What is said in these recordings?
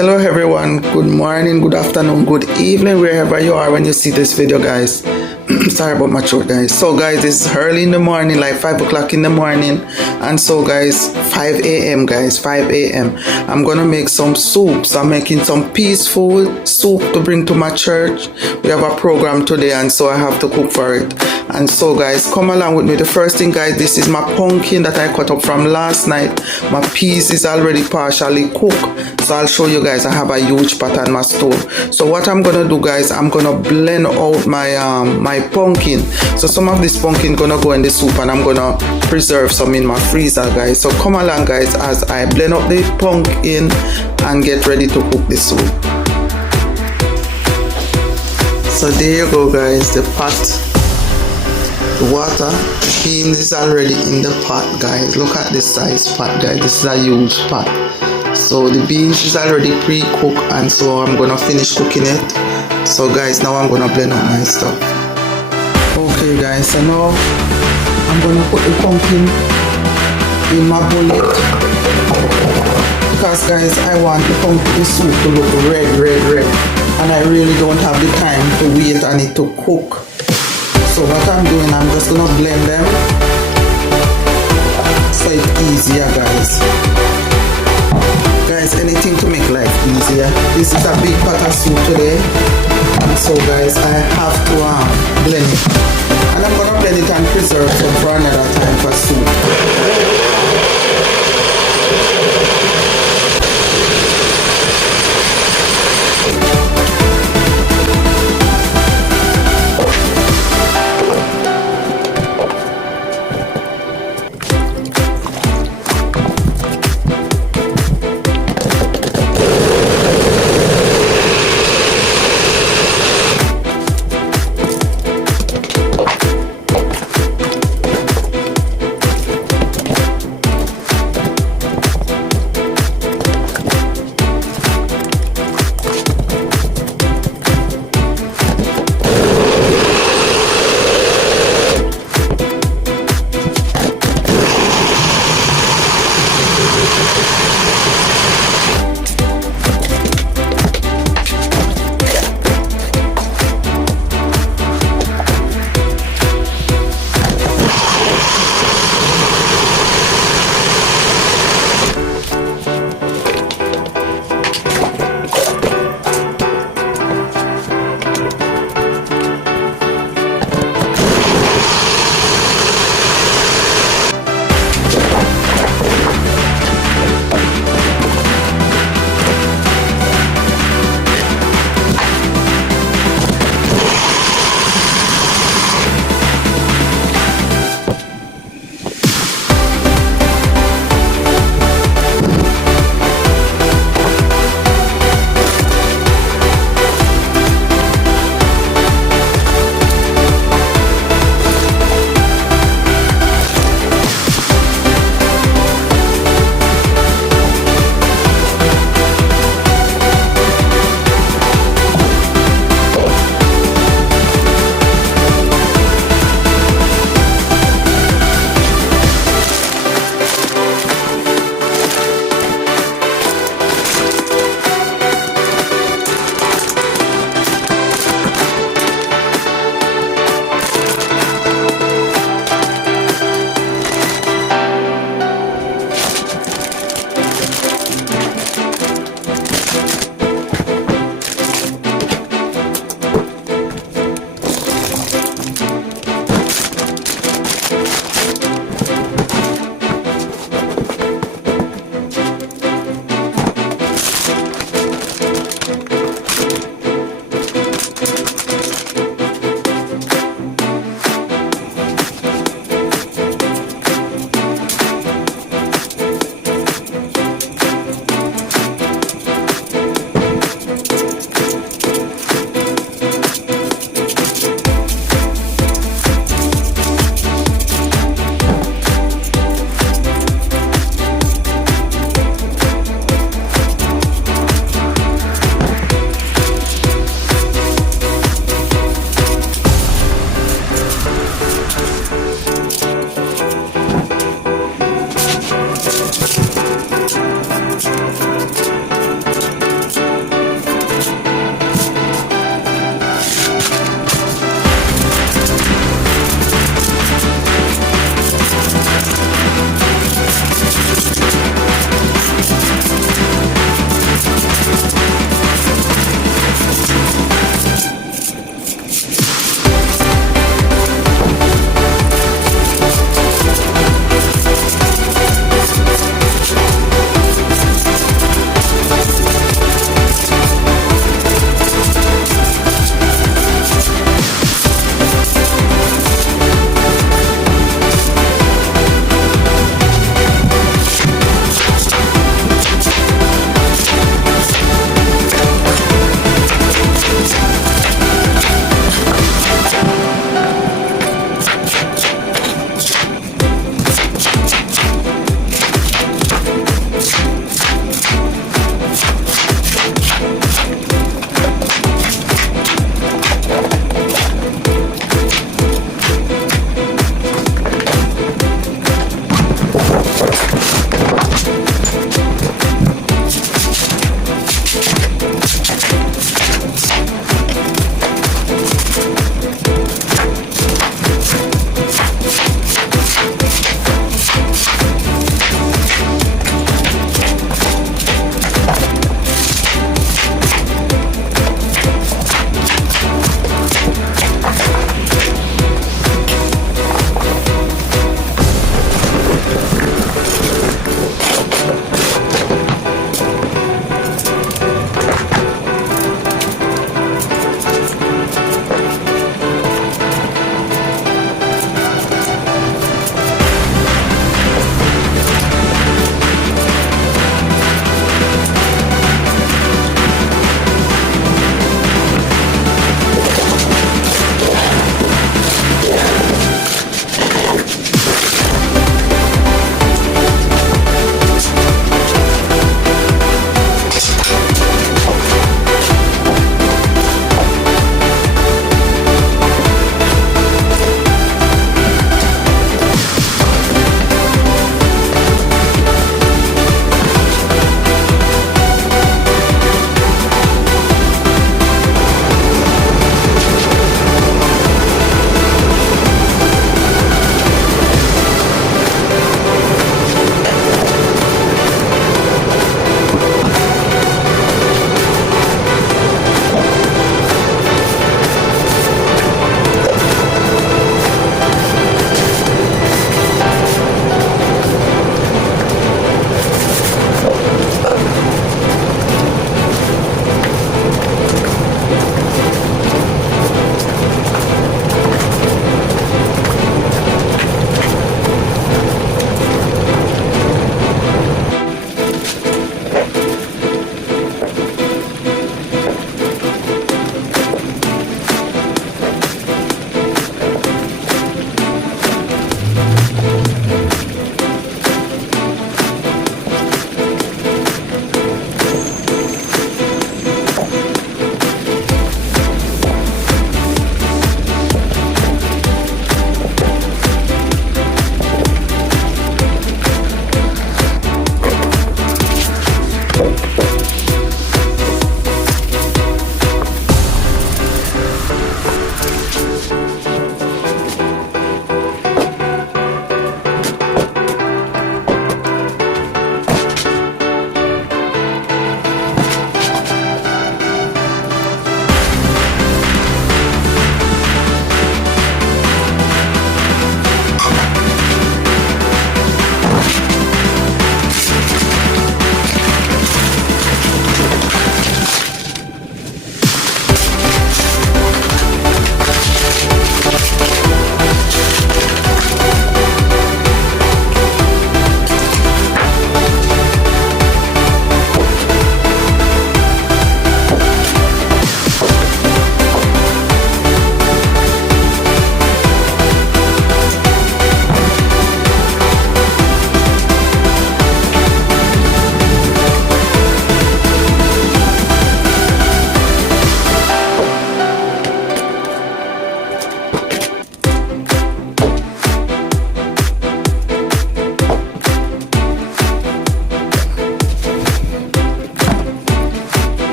Hello everyone, good morning, good afternoon, good evening, wherever you are when you see this video, guys. Sorry about my throat, guys. So guys, it's early in the morning, like 5 o'clock in the morning. And so guys, 5 a.m. guys, 5 a.m. I'm gonna make some soup. So I'm making some peaceful soup to bring to my church. We have a program today and so I have to cook for it. And so guys, come along with me. The first thing, guys, this is my pumpkin that I cut up from last night. My peas is already partially cooked. So I'll show you guys. I have a huge pot on my stove. So what I'm gonna do, guys, I'm gonna blend out my pumpkin. So some of this pumpkin gonna go in the soup and I'm gonna preserve some in my freezer, guys. So come along, guys, as I blend up the pumpkin and get ready to cook the soup. So there you go, guys, the pot, the water, the beans is already in the pot, guys. Look at this size pot, guys. This is a huge pot. So the beans is already pre-cooked and so I'm gonna finish cooking it. So guys, now I'm gonna blend up my stuff. Okay guys, so now I'm gonna put the pumpkin in my bullet because guys, I want the soup to look red, and I really don't have the time to wait on it to cook. So what I'm doing, I'm just gonna blend them so it's easier, guys. Guys, anything to make life easier. This is a big pot of soup today, and so guys, I have to blend it, and I'm gonna blend it and preserve it for another time for soup.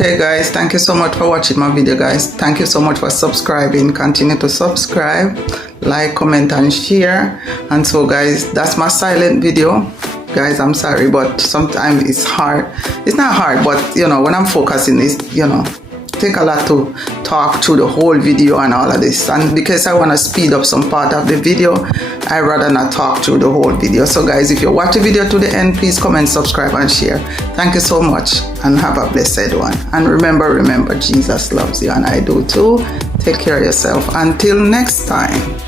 Okay guys, thank you so much for watching my video guys. Thank you so much for subscribing. Continue to subscribe, like, comment and share. And so guys, that's my silent video. Guys, I'm sorry, but sometimes it's hard. It's not hard, but you know, when I'm focusing, it's, you know, take a lot to talk through the whole video and all of this, and because I want to speed up some part of the video, I rather not talk through the whole video. So guys, if you watch the video to the end, please comment, subscribe and share. Thank you so much and have a blessed one. And remember, Jesus loves you and I do too. Take care of yourself. Until next time.